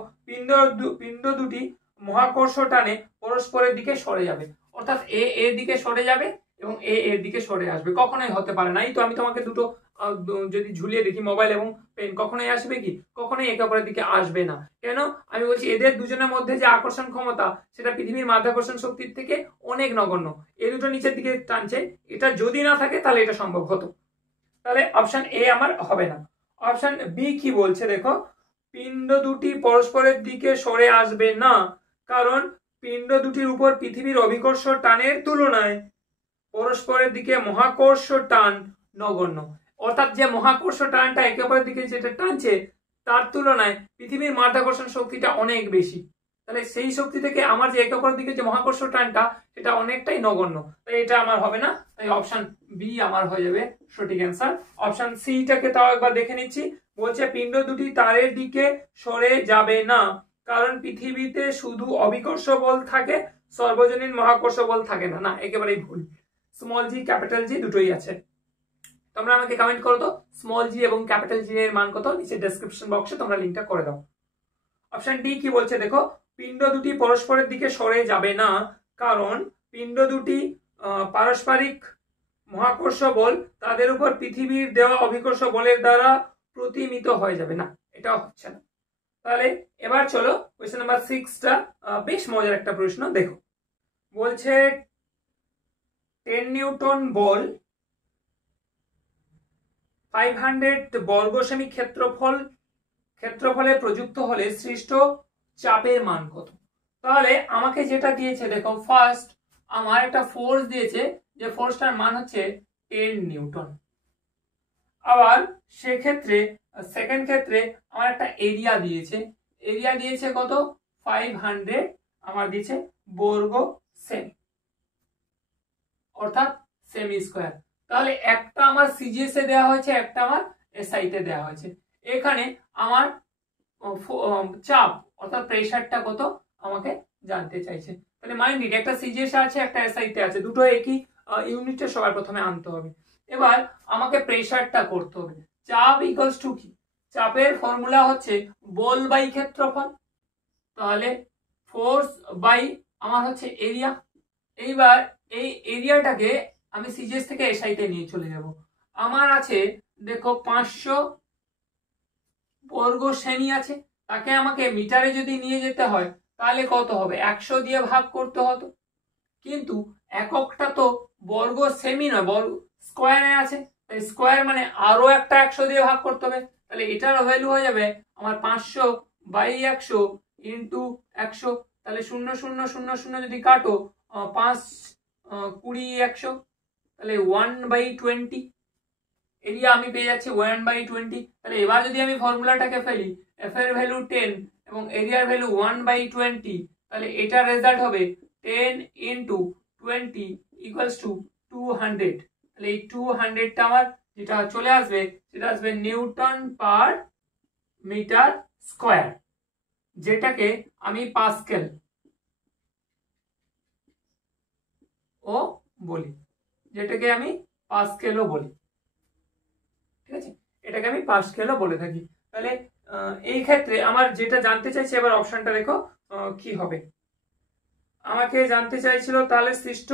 পিণ্ড দুটি মহাকর্ষ টানে পরস্পরের দিকে সরে যাবে, অর্থাৎ এ এর দিকে সরে যাবে এবং এ এর দিকে সরে আসবে। কখনোই হতে পারে না। এই তো আমি তোমাকে দুটো যদি ঝুলিয়ে দেখি মোবাইল এবং পেন, কখনোই আসবে কি, কখনোই একে অপরের দিকে আসবে না। কেন আমি বলছি, এদের দুজনের মধ্যে যে আকর্ষণ ক্ষমতা সেটা পৃথিবীর মাধ্যাকর্ষণ শক্তির থেকে অনেক নগণ্য। এ দুটো নিচের দিকে টানছে, এটা যদি না থাকে তাহলে এটা সম্ভব হতো। তাহলে অপশন এ আমার হবে না। অপশন বি কি বলছে দেখো, পিণ্ড দুটি পরস্পরের দিকে সরে আসবে না, কারণ পিণ্ড দুটির উপর পৃথিবীর অভিকর্ষ টানের তুলনায় পরস্পরের দিকে মহাকর্ষ টান নগণ্য। অর্থাৎ যে মহাকর্ষ টানটা একে অপরের দিকে যেটা টানছে তার তুলনায় পৃথিবীর মাধ্যাকর্ষণ শক্তিটা অনেক বেশি। তাহলে সেই শক্তি থেকে আমার যে একে অপরের দিকে যে মহাকর্ষ টানটা সেটা অনেকটাই নগণ্য, তাই এটা আমার হবে না। তাই অপশন বি আমার হয়ে যাবে সঠিক অ্যান্সার। অপশন সিটাকে তাও একবার দেখে নিচ্ছি। বলছে পিণ্ড দুটি তারের দিকে সরে যাবে না, কারণ পৃথিবীতে শুধু অভিকর্ষ বল থাকে, সর্বজনীন মহাকর্ষ বল থাকে না। না, একেবারেই ভুল। স্মল জি ক্যাপিটাল জি দুটোই আছে। তোমরা আমাকে কমেন্ট করো তো স্মল জি এবং ক্যাপিটাল জি এর মান কত, নিচে ডেসক্রিপশন বক্সে তোমরা লিংকটা করে দাও। অপশন ডি কি বলছে দেখো, পিণ্ড দুটি পরস্পরের দিকে সরে যাবে না, কারণ পিণ্ড দুটি পারস্পরিক মহাকর্ষ বল তাদের উপর পৃথিবীর দেওয়া অভিকর্ষ বলের দ্বারা প্রতিমিত হয়ে যাবে। না, এটা হচ্ছে না। তাহলে এবার চলো কোয়েশ্চেন নাম্বার 6টা, বেশ মজার একটা প্রশ্ন। দেখো বলছে 10 নিউটন বল 500 বর্গ সেমি ক্ষেত্রফলে প্রযুক্ত হলে সৃষ্ট চাপের মান কত। তাহলে আমাকে যেটা দিয়েছে দেখো, ফার্স্ট আমার একটা ফোর্স দিয়েছে, যে ফোর্সটার মান হচ্ছে 10 নিউটন। আবার সেক্ষেত্রে সেকেন্ড ক্ষেত্রে আমার একটা এরিয়া দিয়েছে কত, 500 আমার দিয়েছে বর্গ সেমি, অর্থাৎ সেমি স্কোয়ার। তাহলে একটা আমার সিজিএস এ দেওয়া হয়েছে, একটা আমার এসআই তে দেওয়া হয়েছে। এখানে আমার চাপ অর্থাৎ প্রেসারটা কত আমাকে জানতে চাইছে। তাহলে মাইন্ড ইট, একটা সিজিএস আছে একটা এসআই তে আছে, দুটো একই ইউনিটে সবার প্রথমে আনতে হবে। এবার আমাকে প্রেসারটা করতে হবে। চাপ ইকুয়ালস টু কি, চাপের ফর্মুলা হচ্ছে বল বাই ক্ষেত্রফল, তাহলে ফোর্স বাই আমার হচ্ছে এরিয়া। এইবার এই এরিয়াটাকে আমি সিজিএস থেকে এসআই তে নিয়ে চলে যাব। আমার আছে দেখো 500 বর্গ সেমি আছে, তাকে আমাকে মিটারে যদি নিয়ে যেতে হয় তাহলে কত হবে, 100 দিয়ে ভাগ করতে হতো, কিন্তু এককটা তো বর্গ সেমি নয়, বর্গ স্কোয়ারে আছে, তাই স্কোয়ার মানে আরো একটা 100 দিয়ে ভাগ করতে হবে। তাহলে এটার ভ্যালু হয়ে যাবে আমার 500 বাই 100 ইন্টু 100। তাহলে 0 0 0 0 যদি কাটো 5 20 100, তাহলে 1/20 এরিয়া আমি পেয়ে যাচ্ছি 1/20। তাহলে এবার যদি আমি ফর্মুলাটাকে ফেলি, এফ এর ভ্যালু 10 এবং এরিয়ার ভ্যালু 1/20, তাহলে এটার রেজাল্ট হবে 10 ইন্টু 20 ইকুয়ালস টু 200। তাহলে এই 200টা আমার যেটা চলে আসবে সেটা আসবে নিউটন পার মিটার স্কোয়ার, যেটাকে আমি পাস্কেল ও বলি, যেটাকে আমি পাস্কেলও বলি। ঠিক আছে, এটাকে আমি পাস্কেলও বলে থাকি। তাহলে এই ক্ষেত্রে আমার যেটা জানতে চাইছে, এবার অপশনটা দেখো কি হবে। আমাকে জানতে চাইছিল তাহলে সৃষ্ট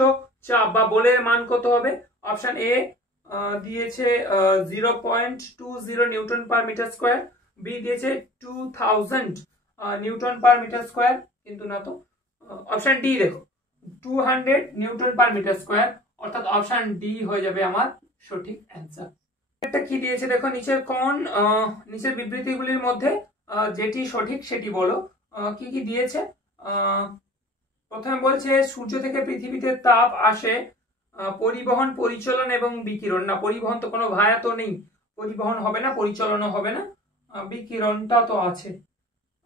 চাপ বা বলের মান কত হবে। অপশন এ দিয়েছে 0.20 newton per metre square, B দিয়েছে 2000 নিউটন পার মিটার স্কোয়ার, কিন্তু না তো। অপশন ডি দেখো 200 নিউটন পার মিটার স্কোয়ার, অর্থাৎ অপশন ডি হয়ে যাবে আমার সঠিক অ্যান্সার। এটা কি দিয়েছে দেখো, নিচের বিবৃতিগুলির মধ্যে যেটি সঠিক সেটি বলো। কি কি দিয়েছে, প্রথমে বলছে সূর্য থেকে পৃথিবীতে তাপ আসে পরিবহন, পরিচালন এবং বিকিরণ। না, পরিবহন তো কোনো ভায়া তো নেই, পরিবহন হবে না, পরিচালনও হবে না, বিকিরণটা তো আছে,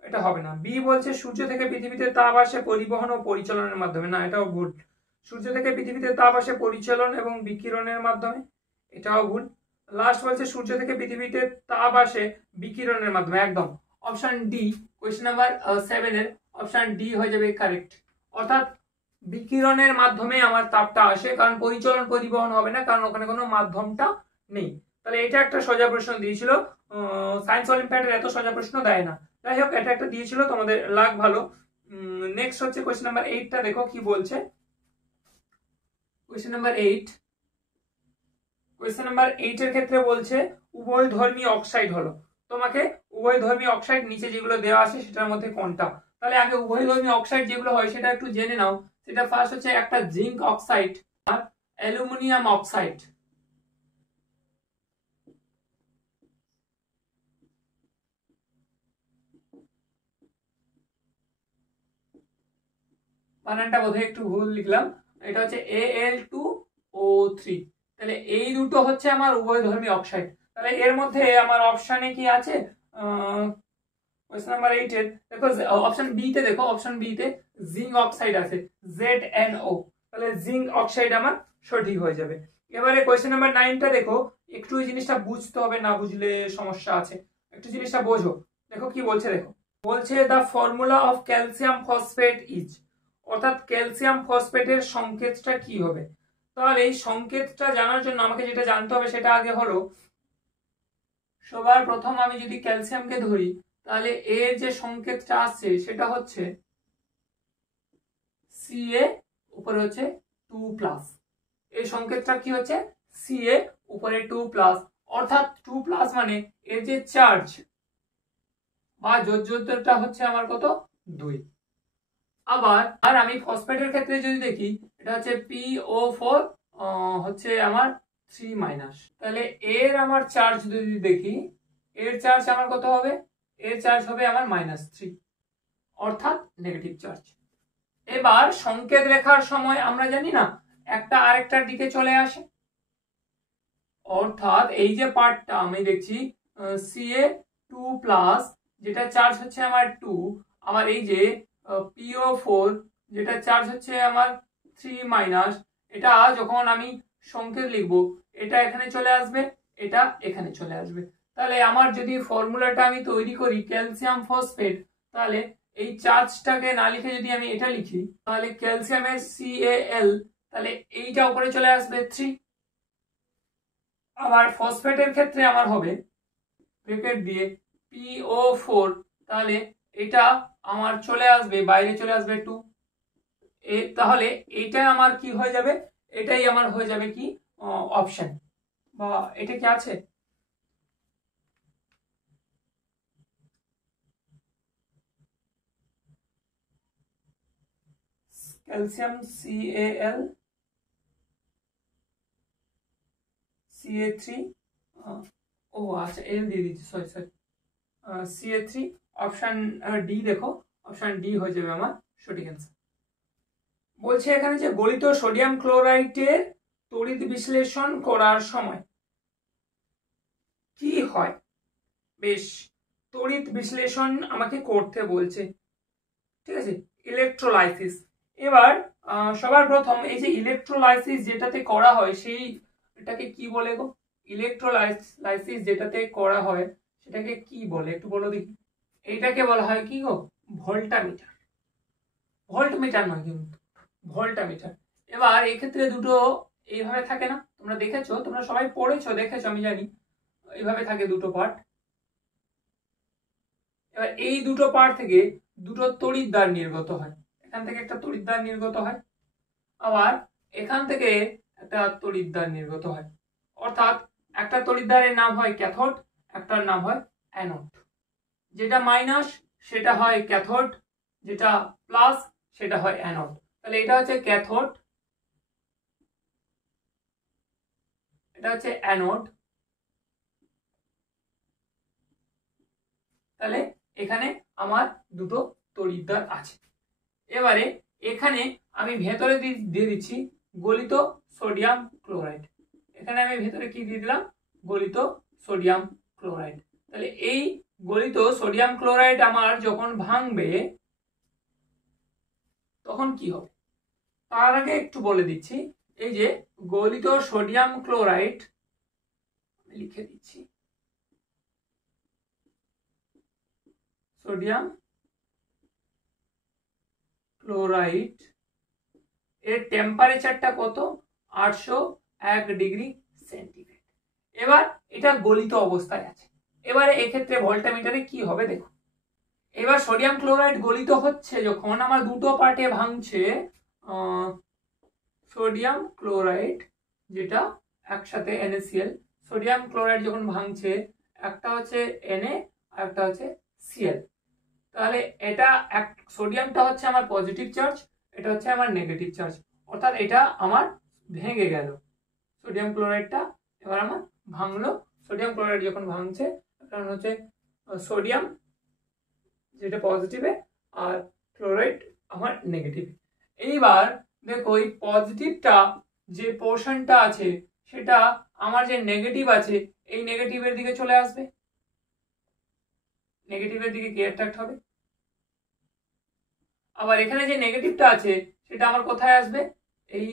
এটা হবে না। বি বলছে সূর্য থেকে পৃথিবীতে তাপ আসে পরিবহন ও পরিচালনের মাধ্যমে। না, এটাও ভুল। সূর্য থেকে পৃথিবীতে তাপ আসে পরিচালন এবং বিকিরণের মাধ্যমে, এটাও ভুল। লাস্ট বলছে সূর্য থেকে পৃথিবীতে তাপ আসে বিকিরণের মাধ্যমে, একদম অপশন ডি, কোয়েশ্চেন নাম্বার 7 এর অপশন ডি হয়ে যাবে কারেক্ট। অর্থাৎ বিকিরণের মাধ্যমে আমার তাপটা আসে, কারণ পরিচালন পরিবহন হবে না, কারণ ওখানে কোনো মাধ্যমটা নেই। তাহলে এটা একটা সোজা প্রশ্ন দিয়েছিল, সায়েন্স অলিম্পিয়াডের এত সোজা প্রশ্ন দেয় না। যাই হোক, এটা একটা দিয়েছিল, তোমাদের লাগ ভালো। নেক্সট হচ্ছে কোয়েশ্চেন নাম্বার 8টা, দেখো কি বলছে। কোয়েশ্চেন নাম্বার 8, কোয়েশ্চেন নাম্বার 8 এর ক্ষেত্রে বলছে উভয় ধর্মী অক্সাইড হলো। তোমাকে উভয় ধর্মী অক্সাইড নিচে যেগুলো দেওয়া আছে সেটার মধ্যে কোনটা। তাহলে আগে উভয় ধর্মী অক্সাইড যেগুলো হয় সেটা একটু জেনে নাও। সেটা ফার্স্ট হচ্ছে একটা জিঙ্ক অক্সাইড আর অ্যালুমিনিয়াম অক্সাইড। বানানটা বোধহয় একটু ভুল লিখলাম, এটা হচ্ছে Al2O3। তাহলে এই দুটো হচ্ছে আমার উভয় ধর্মী অক্সাইড। তাহলে এর মধ্যে আমার অপশানে কি আছে, কোয়েশ্চেন নাম্বার 8 এর দেখো অপশন বি তে, দেখো অপশন বি তে জিঙ্ক অক্সাইড আছে ZnO। তাহলে জিঙ্ক অক্সাইড আমার সঠিক হয়ে যাবে। এবারে কোয়েশ্চেন নাম্বার 9টা দেখো, একটু এই জিনিসটা বুঝতে হবে, না বুঝলে সমস্যা আছে, একটু জিনিসটা বোঝো। দেখো কি বলছে, দেখো বলছে the formula of calcium phosphate is, অর্থাৎ ক্যালসিয়াম ফসফেটের সংকেতটা কি হবে। তাহলে এই সংকেতটা জানার জন্য আমাকে যেটা জানতে হবে সেটা আগে হলো, সবার প্রথম আমি যদি ক্যালসিয়ামকে ধরি, তাহলে এর যে সংকেতটা আসছে সেটা হচ্ছে Ca, উপরে হচ্ছে 2+। এই সংকেতটা কি হচ্ছে Ca, উপরে 2+, অর্থাৎ 2+ মানে এর যে চার্জ বা যোজ্যতা হচ্ছে আমার কত, 2। আবার আর আমি ফসফেটের ক্ষেত্রে যদি দেখি, এটা হচ্ছে PO4, হচ্ছে আমার 3-। তাহলে এর আমার চার্জ যদি দেখি, এর চার্জ আমার কত হবে, এর চার্জ হবে আমার -3, অর্থাৎ নেগেটিভ চার্জ। এবার সংকেত লেখার সময় আমরা জানি না একটা আরেকটার দিকে চলে আসে, অর্থাৎ এই যে পার্টটা আমি দেখছি Ca2+, যেটা চার্জ হচ্ছে আমার 2, আমার এই যে PO4 যেটা চার্জ হচ্ছে আমার 3-, এটা যখন আমি সংকেত লিখবো এটা এখানে চলে আসবে, এটা এখানে চলে আসবে। তাহলে আমার যদি ফর্মুলাটা আমি তৈরি করি ক্যালসিয়াম ফসফেট, তাহলে এই চার্জটাকে না লিখে যদি আমি এটা লিখি, তাহলে ক্যালসিয়ামের Cal, তাহলে এইটা উপরে চলে আসবে 3। আবার ফসফেটের ক্ষেত্রে আমার হবে ব্র্যাকেট দিয়ে PO4, তাহলে এটা আমার চলে আসবে, বাইরে চলে আসবে 2। তাহলে এটা আমার কি হয়ে যাবে, এটাই আমার হয়ে যাবে কি অপশন, বা এটা কি আছে, ক্যালসিয়াম Cal, Ca3, ও আচ্ছা এল দিয়ে দিচ্ছি, সরি Ca3, অপশন ডি, দেখো অপশন ডি হয়ে যাবে আমার সঠিক অ্যান্সার। বলছে এখানে যে গলিত সোডিয়াম ক্লোরাইডের তড়িৎ বিশ্লেষণ করার সময় কি হয়। বেশ, তড়িৎ বিশ্লেষণ আমাকে করতে বলছে, ঠিক আছে, ইলেকট্রোলাইসিস। এবার সবার প্রথম এই যে ইলেকট্রোলাইসিস যেটাতে করা হয় সেই এটাকে কি বলে গো, ইলেকট্রোলাইসিস যেটাতে করা হয় সেটাকে কি বলে একটু বলো দেখি। এইটাকে বলা হয় কি গো, ভোল্টামিটার। ভোল্টমিটার নয় কিন্তু, ভোল্টামিটার। এবার এক্ষেত্রে দুটো এইভাবে থাকে না, তোমরা দেখেছো, তোমরা সবাই পড়েছো, দেখেছো আমি জানি, এইভাবে থাকে দুটো পার্ট। এবার এই দুটো পার্ট থেকে দুটো তড়িৎদ্বার নির্গত হয়, এখান থেকে একটা তড়িৎদ্বার নির্গত হয়, আবার এখান থেকে একটা তড়িৎদ্বার নির্গত হয়। অর্থাৎ একটা তড়িৎদ্বারের নাম হয় ক্যাথোড, একটার নাম হয় অ্যানোড। যেটা মাইনাস সেটা হয় ক্যাথোড, যেটা প্লাস সেটা হয় অ্যানোড। তাহলে এটা হচ্ছে ক্যাথোড, এটা হচ্ছে অ্যানোড। তাহলে এখানে আমার দুটো তড়িৎদ্বার আছে। এবারে এখানে আমি ভেতরে দিয়ে দিচ্ছি গলিত সোডিয়াম ক্লোরাইড। এখানে আমি ভেতরে কি দিয়ে দিলাম, গলিত সোডিয়াম ক্লোরাইড। তাহলে এই গলিত সোডিয়াম ক্লোরাইড আমার যখন ভাঙবে তখন কি হবে, তার আগে একটু বলে দিচ্ছি। এই যে গলিত সোডিয়াম ক্লোরাইড লিখে দিচ্ছি, সোডিয়াম ক্লোরাইড এর টেম্পারেচারটা কত, 801 ডিগ্রি সেন্টিগ্রেড। এবার এটা গলিত অবস্থায় আছে। এবারে এক্ষেত্রে ভোল্টামিটারে কি হবে দেখো। এবার সোডিয়াম ক্লোরাইড গলিত হচ্ছে যখন আমার দুটো পার্টে ভাঙছে, সোডিয়াম ক্লোরাইড যেটা একসাথে NaCl, সোডিয়াম ক্লোরাইড যখন ভাঙছে একটা হচ্ছে Na আর একটা হচ্ছে Cl। তাহলে এটা সোডিয়ামটা হচ্ছে আমার পজিটিভ চার্জ, এটা হচ্ছে আমার নেগেটিভ চার্জ, অর্থাৎ এটা আমার ভেঙে গেল সোডিয়াম ক্লোরাইডটা। এবার আমার ভাঙলো, সোডিয়াম ক্লোরাইড যখন ভাঙছে কারণ হচ্ছে সোডিয়াম যেটা পজিটিভে আর ক্লোরাইড আমার নেগেটিভে। এইবার দেখো এই পজিটিভটা যে পোর্শনটা আছে সেটা আমার যে নেগেটিভ আছে এই নেগেটিভের দিকে চলে আসবে, নেগেটিভের দিকে কি অ্যাট্রাক্ট হবে। আবার এখানে যে নেগেটিভটা আছে সেটা আমার কোথায় আসবে, এই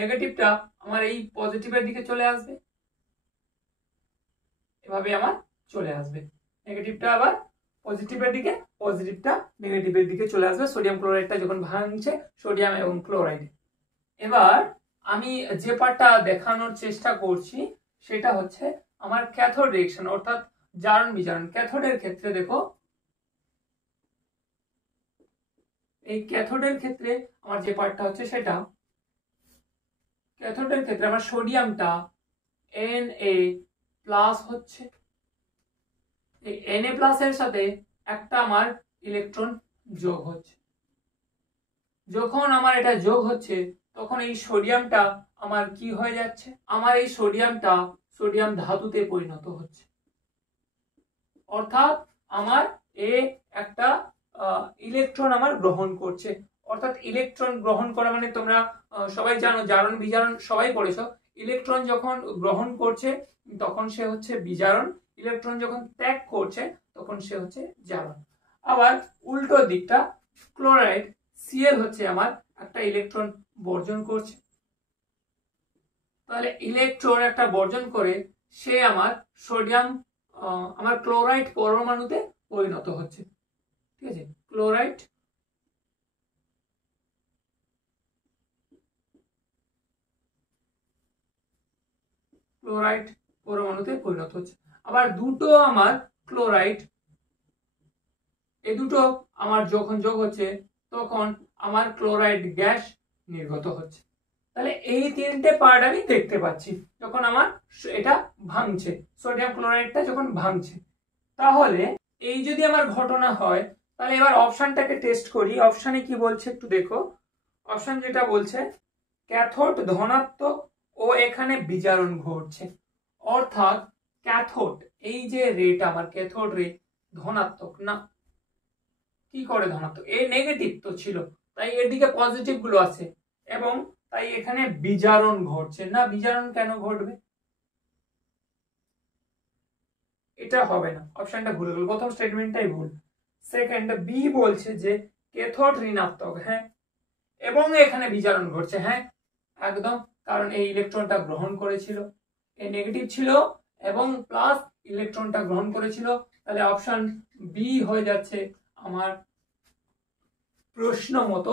নেগেটিভটা আমার এই পজিটিভের দিকে চলে আসবে, এভাবে আমার চলে আসবে। নেগেটিভটা আবার পজিটিভের দিকে, পজিটিভটা নেগেটিভের দিকে চলে আসবে সোডিয়াম ক্লোরাইডটা যখন ভাঙছে সোডিয়াম এবং ক্লোরাইড। এবার আমি যে পার্টটা দেখানোর চেষ্টা করছি সেটা হচ্ছে আমার ক্যাথোড রিঅ্যাকশন অর্থাৎ জারণ বিজারণ। ক্যাথোডের ক্ষেত্রে দেখো, এই ক্যাথোডের ক্ষেত্রে আমার যে পার্টটা হচ্ছে সেটা, ক্যাথোডের ক্ষেত্রে আমার সোডিয়ামটা Na+ হচ্ছে, এই Na+ এর সাথে একটা আমার ইলেকট্রন যোগ হচ্ছে। যখন আমার এটা যোগ হচ্ছে তখন এই সোডিয়ামটা আমার কি হয়ে যাচ্ছে, আমার এই সোডিয়ামটা সোডিয়াম ধাতুতে পরিণত হচ্ছে। অর্থাৎ আমার একটা ইলেকট্রন আমার গ্রহণ করছে। অর্থাৎ ইলেকট্রন গ্রহণ করা মানে তোমরা সবাই জানো জারণ বিজারণ সবাই পড়েছো। ইলেকট্রন যখন গ্রহণ করছে তখন সে হচ্ছে বিজারণ, ইলেকট্রন যখন ত্যাগ করছে তখন সে হচ্ছে জারণ। আবার উল্টো দিকটা ক্লোরাইড Cl হচ্ছে আমার একটা ইলেকট্রন বর্জন করছে। তাহলে ইলেকট্রন একটা বর্জন করে সে আমার সোডিয়াম আমার ক্লোরাইড পরমাণুতে পরিণত হচ্ছে। ঠিক আছে, ক্লোরাইড পরমাণুতে পরিণত হচ্ছে। আবার দুটো আমার ক্লোরাইড, এই দুটো আমার যখন যোগ হচ্ছে তখন আমার ক্লোরাইড গ্যাস নির্গত হচ্ছে। তাহলে এই তিনটে পার্ট আমি দেখতে পাচ্ছি যখন আমার এটা ভাঙছে, সোডিয়াম ক্লোরাইডটা যখন ভাঙছে। তাহলে এই যদি আমার ঘটনা হয় তাহলে এবার অপশনটাকে টেস্ট করি। অপশনে কি বলছে একটু দেখো। অপশন যেটা বলছে ক্যাথোড ধনাত্মক ও এখানে বিজারণ ঘটছে, অর্থাৎ ক্যাথোড এই যে রেটা আমার ক্যাথোড রে ধনাত্মক না, কি করে ধনাত্মক, এ নেগেটিভ তো ছিল তাই এর দিকে পজিটিভ গুলো আছে এবং তাই এখানে বিজারণ ঘটছে না। বিজারণ কেন ঘটবে, এটা হবে না, অপশনটা ভুল হলো, প্রথম স্টেটমেন্টটাই ভুল। সেকেন্ড বি বলছে যে ক্যাথোড ঋণাত্মক, হ্যাঁ, এবং এখানে বিজারণ ঘটছে, হ্যাঁ একদম, কারণ এই ইলেকট্রনটা গ্রহণ করেছিল, এই নেগেটিভ ছিল এবং প্লাস ইলেকট্রনটা গ্রহণ করেছিল। তাহলে অপশন বি হয়ে যাচ্ছে আমার প্রশ্ন মতো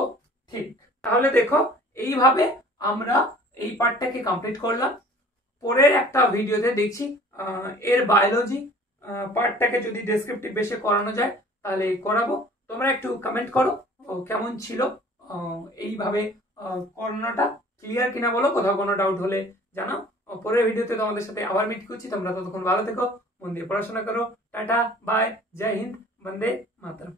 ঠিক। তাহলে দেখো এইভাবে আমরা এই পার্টটাকে কমপ্লিট করলাম। পরের একটা ভিডিওতে দেখছি এর বায়োলজি পার্টটাকে যদি ডেসক্রিপটিভ বেসে করানো যায় তাহলে করাবো। তোমরা একটু কমেন্ট করো কেমন ছিল এইভাবে করানোটা, ক্লিয়ার কিনা বলো, কোথাও কোনো ডাউট হলে জানাও। পরের ভিডিওতে তোমাদের সাথে আবার মিট করছি। তোমরা ততক্ষণ ভালো থেকো, মন দিয়ে পড়াশোনা করো। টাটা, বাই, জয় হিন্দ, বন্দে মাতরম।